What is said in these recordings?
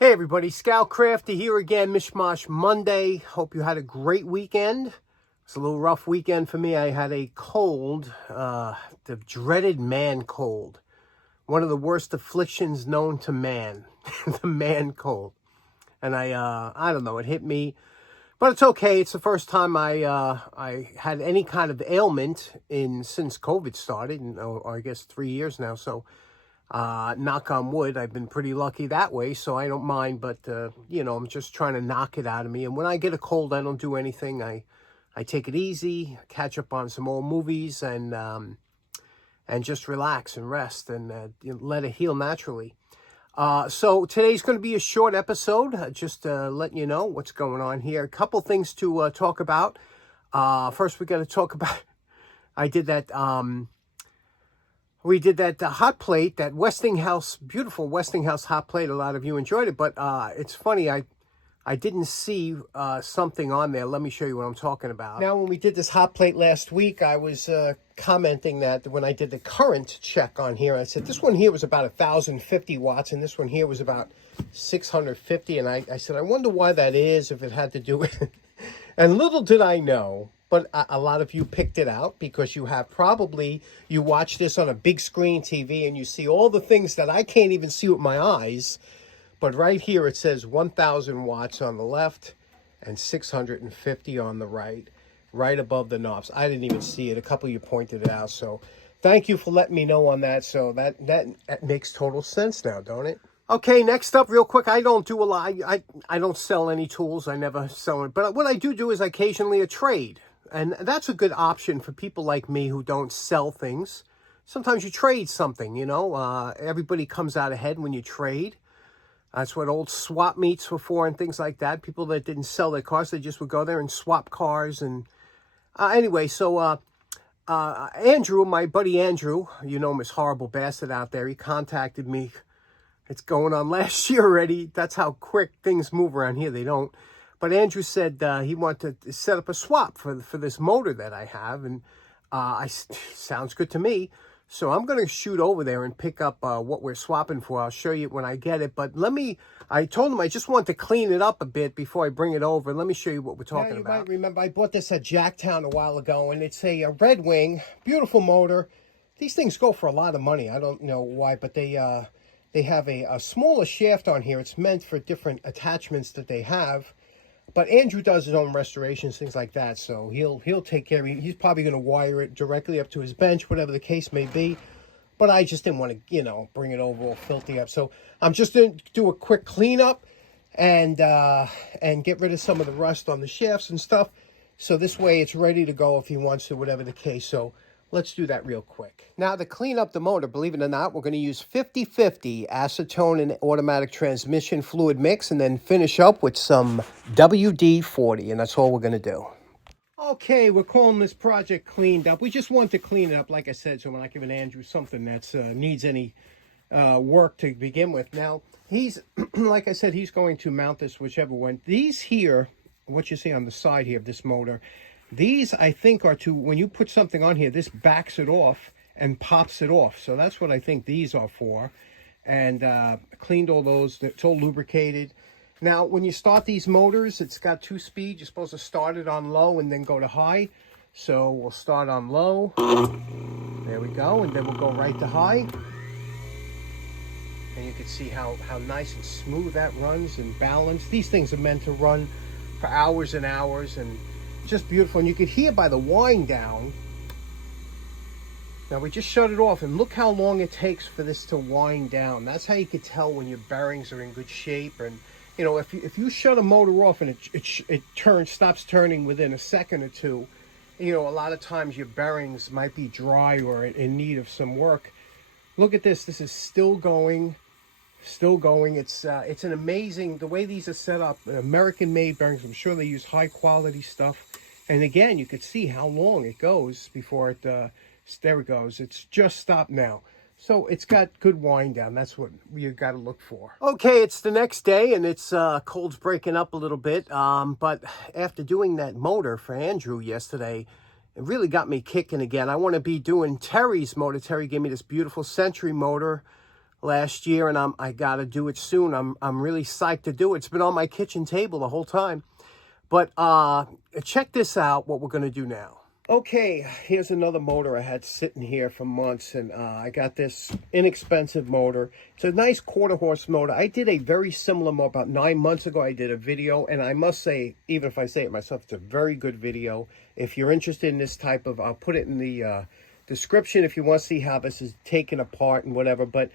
Hey everybody, Scout Crafty here again, Mishmash Monday. Hope you had a great weekend. It's a little rough weekend for me. I had a cold, the dreaded man cold. One of the worst afflictions known to man, the man cold. And I don't know, it hit me, but it's okay. It's the first time I had any kind of ailment since COVID started, or I guess 3 years now. So knock on wood, I've been pretty lucky that way, so I don't mind, but I'm just trying to knock it out of me. And when I get a cold, I don't do anything. I take it easy, catch up on some old movies, and just relax and rest and let it heal naturally. So today's going to be a short episode, just letting you know what's going on here. A couple things to talk about. First, we got to talk about, I did that we did that hot plate, that Westinghouse, beautiful Westinghouse hot plate. A lot of you enjoyed it, but it's funny, I didn't see something on there. Let me show you what I'm talking about. Now, when we did this hot plate last week, I was commenting that when I did the current check on here, I said this one here was about 1,050 watts, and this one here was about 650, and I said, I wonder why that is, if it had to do with it. And little did I know, but a lot of you picked it out because you watch this on a big screen TV and you see all the things that I can't even see with my eyes. But right here it says 1,000 watts on the left and 650 on the right above the knobs. I didn't even see it. A couple of you pointed it out. So thank you for letting me know on that. So that makes total sense now, don't it? Okay, next up, real quick, I don't do a lot. I don't sell any tools. I never sell it. But what I do is occasionally a trade. And that's a good option for people like me who don't sell things. Sometimes you trade something, everybody comes out ahead when you trade. That's what old swap meets were for and things like that. People that didn't sell their cars, they just would go there and swap cars. And anyway, so Andrew, my buddy Andrew, you know him as Horrible Bastard out there, he contacted me. It's going on last year already. That's how quick things move around here. They don't. But Andrew said he wanted to set up a swap for this motor that I have. And sounds good to me. So I'm going to shoot over there and pick up what we're swapping for. I'll show you when I get it. But I told him I just want to clean it up a bit before I bring it over. Let me show you what we're talking about. You might remember I bought this at Jacktown a while ago. And it's a Red Wing, beautiful motor. These things go for a lot of money. I don't know why, but they have a smaller shaft on here. It's meant for different attachments that they have. But Andrew does his own restorations, things like that. So he'll take care of it. He's probably going to wire it directly up to his bench, whatever the case may be. But I just didn't want to, bring it over all filthy up. So I'm just going to do a quick cleanup and get rid of some of the rust on the shafts and stuff. So this way it's ready to go if he wants to, whatever the case. So let's do that real quick. Now, to clean up the motor, believe it or not, we're going to use 50/50 acetone and automatic transmission fluid mix and then finish up with some WD-40, and that's all we're going to do. Okay, we're calling this project cleaned up. We just want to clean it up, like I said, so we're not giving Andrew something that needs any work to begin with. Now, he's, like I said, he's going to mount this whichever one. These here, what you see on the side here of this motor, these, I think, are when you put something on here, this backs it off and pops it off. So that's what I think these are for. And cleaned all those. It's all lubricated. Now, when you start these motors, it's got 2 speeds. You're supposed to start it on low and then go to high. So we'll start on low. There we go. And then we'll go right to high. And you can see how nice and smooth that runs and balanced. These things are meant to run for hours and hours, and just beautiful. And you could hear by the wind down. Now we just shut it off, and look how long it takes for this to wind down. That's how you could tell when your bearings are in good shape. And if you shut a motor off and it stops turning within a second or two, a lot of times your bearings might be dry or in need of some work. Look at this. This is still going. It's an amazing, the way these are set up, American-made bearings. I'm sure they use high-quality stuff. And again, you could see how long it goes before it, there it goes. It's just stopped now. So it's got good wind down. That's what you got to look for. Okay, it's the next day, and it's cold's breaking up a little bit. But after doing that motor for Andrew yesterday, it really got me kicking again. I want to be doing Terry's motor. Terry gave me this beautiful Century motor. last year, and I got to do it soon. I'm really psyched to do it. It's been on my kitchen table the whole time. But check this out, what we're going to do now. Okay, here's another motor I had sitting here for months, and I got this inexpensive motor. It's a nice quarter-horse motor. I did a very similar motor about 9 months ago. I did a video, and I must say, even if I say it myself, it's a very good video. If you're interested in this type of, I'll put it in the description if you want to see how this is taken apart and whatever. But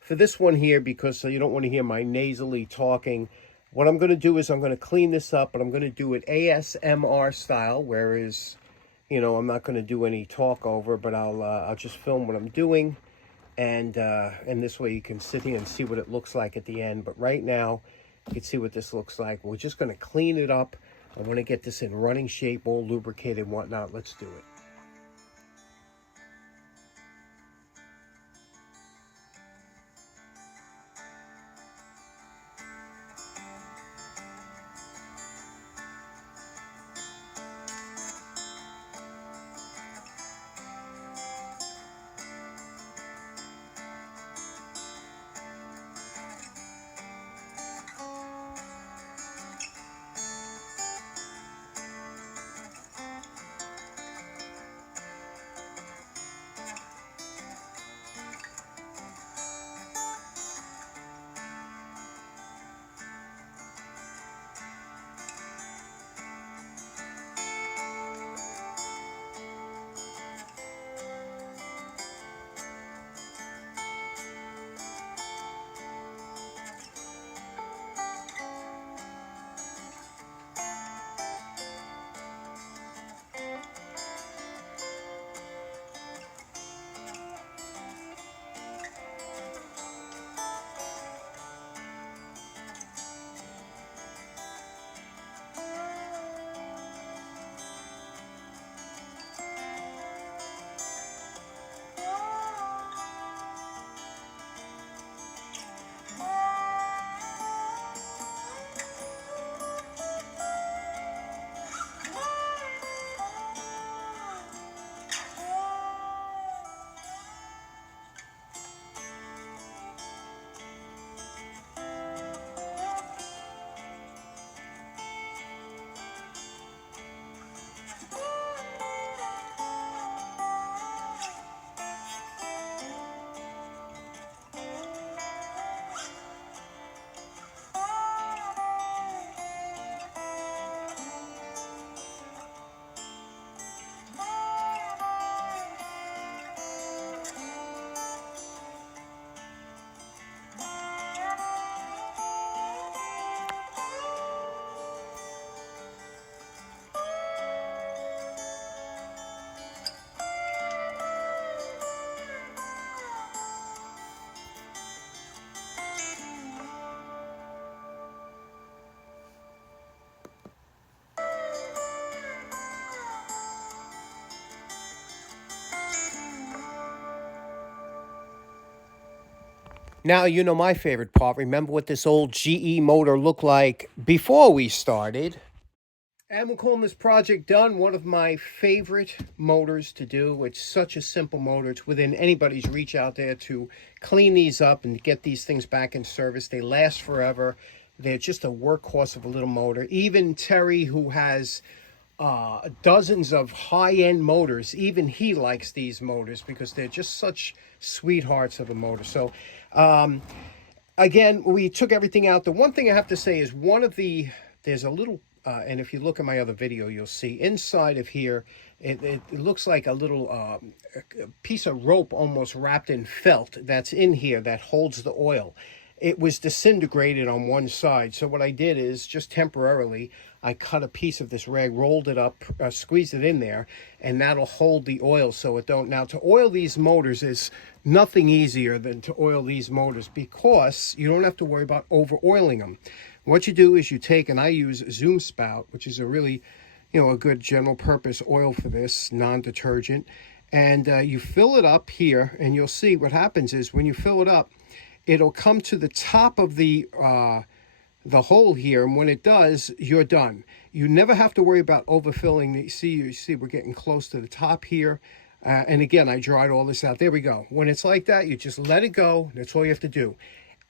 for this one here, because you don't want to hear my nasally talking, what I'm going to do is I'm going to clean this up, but I'm going to do it ASMR style, whereas, you know, I'm not going to do any talk over, but I'll just film what I'm doing, and this way you can sit here and see what it looks like at the end. But right now, you can see what this looks like. We're just going to clean it up. I want to get this in running shape, all lubricated and whatnot. Let's do it. Now, you know my favorite part. Remember what this old GE motor looked like before we started? And we're calling this project done. One of my favorite motors to do. It's such a simple motor. It's within anybody's reach out there to clean these up and get these things back in service. They last forever. They're just a workhorse of a little motor. Even Terry, who has dozens of high-end motors, even he likes these motors because they're just such sweethearts of a motor. So again, we took everything out. The one thing I have to say is there's a little, and if you look at my other video, you'll see inside of here, it looks like a little piece of rope almost wrapped in felt that's in here that holds the oil. It was disintegrated on one side. So what I did is just temporarily, I cut a piece of this rag, rolled it up, squeezed it in there, and that'll hold the oil so it don't. Now, to oil these motors is nothing easier than to oil these motors because you don't have to worry about over oiling them. What you do is you take, and I use Zoom Spout, which is a really, a good general purpose oil for this, non-detergent. And you fill it up here, and you'll see what happens is when you fill it up, it'll come to the top of the hole here, and when it does, you're done. You never have to worry about overfilling. You see we're getting close to the top here. And again, I dried all this out. There we go. When it's like that, you just let it go. That's all you have to do.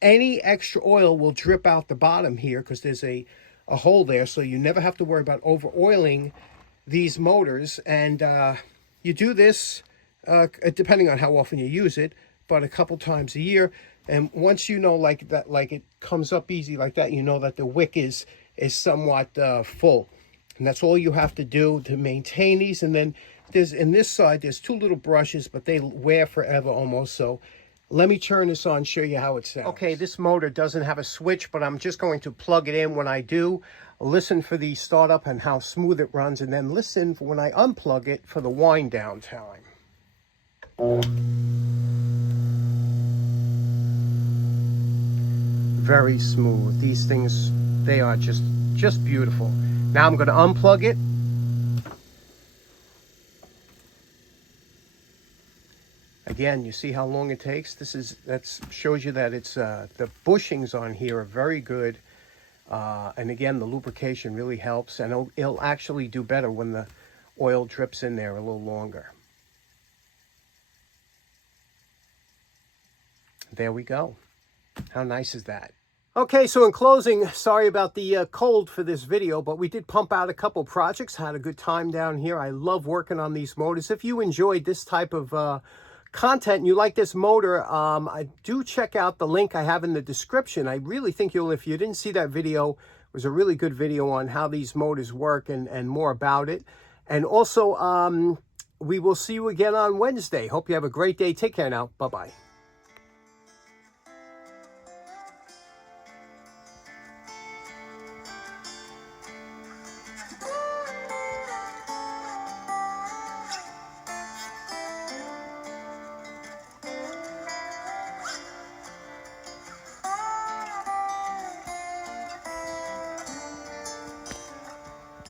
Any extra oil will drip out the bottom here because there's a hole there, so you never have to worry about over oiling these motors. And you do this depending on how often you use it, but a couple times a year. And once you know like that, like it comes up easy like that, you know that the wick is somewhat full. And that's all you have to do to maintain these. And then there's, in this side, there's two little brushes, but they wear forever almost. So let me turn this on, show you how it sounds. Okay, this motor doesn't have a switch, but I'm just going to plug it in. When I do, listen for the startup and how smooth it runs, and then listen for when I unplug it for the wind down time. Very smooth. These things, they are just beautiful. Now I'm going to unplug it. Again, you see how long it takes? That shows you that it's the bushings on here are very good. And again, the lubrication really helps, and it'll actually do better when the oil drips in there a little longer. There we go. How nice is that? Okay, so in closing, sorry about the cold for this video, but we did pump out a couple projects, had a good time down here. I love working on these motors. If you enjoyed this type of content and you like this motor, I do check out the link I have in the description. I really think if you didn't see that video, it was a really good video on how these motors work and more about it. And also, we will see you again on Wednesday. Hope you have a great day. Take care now. Bye-bye.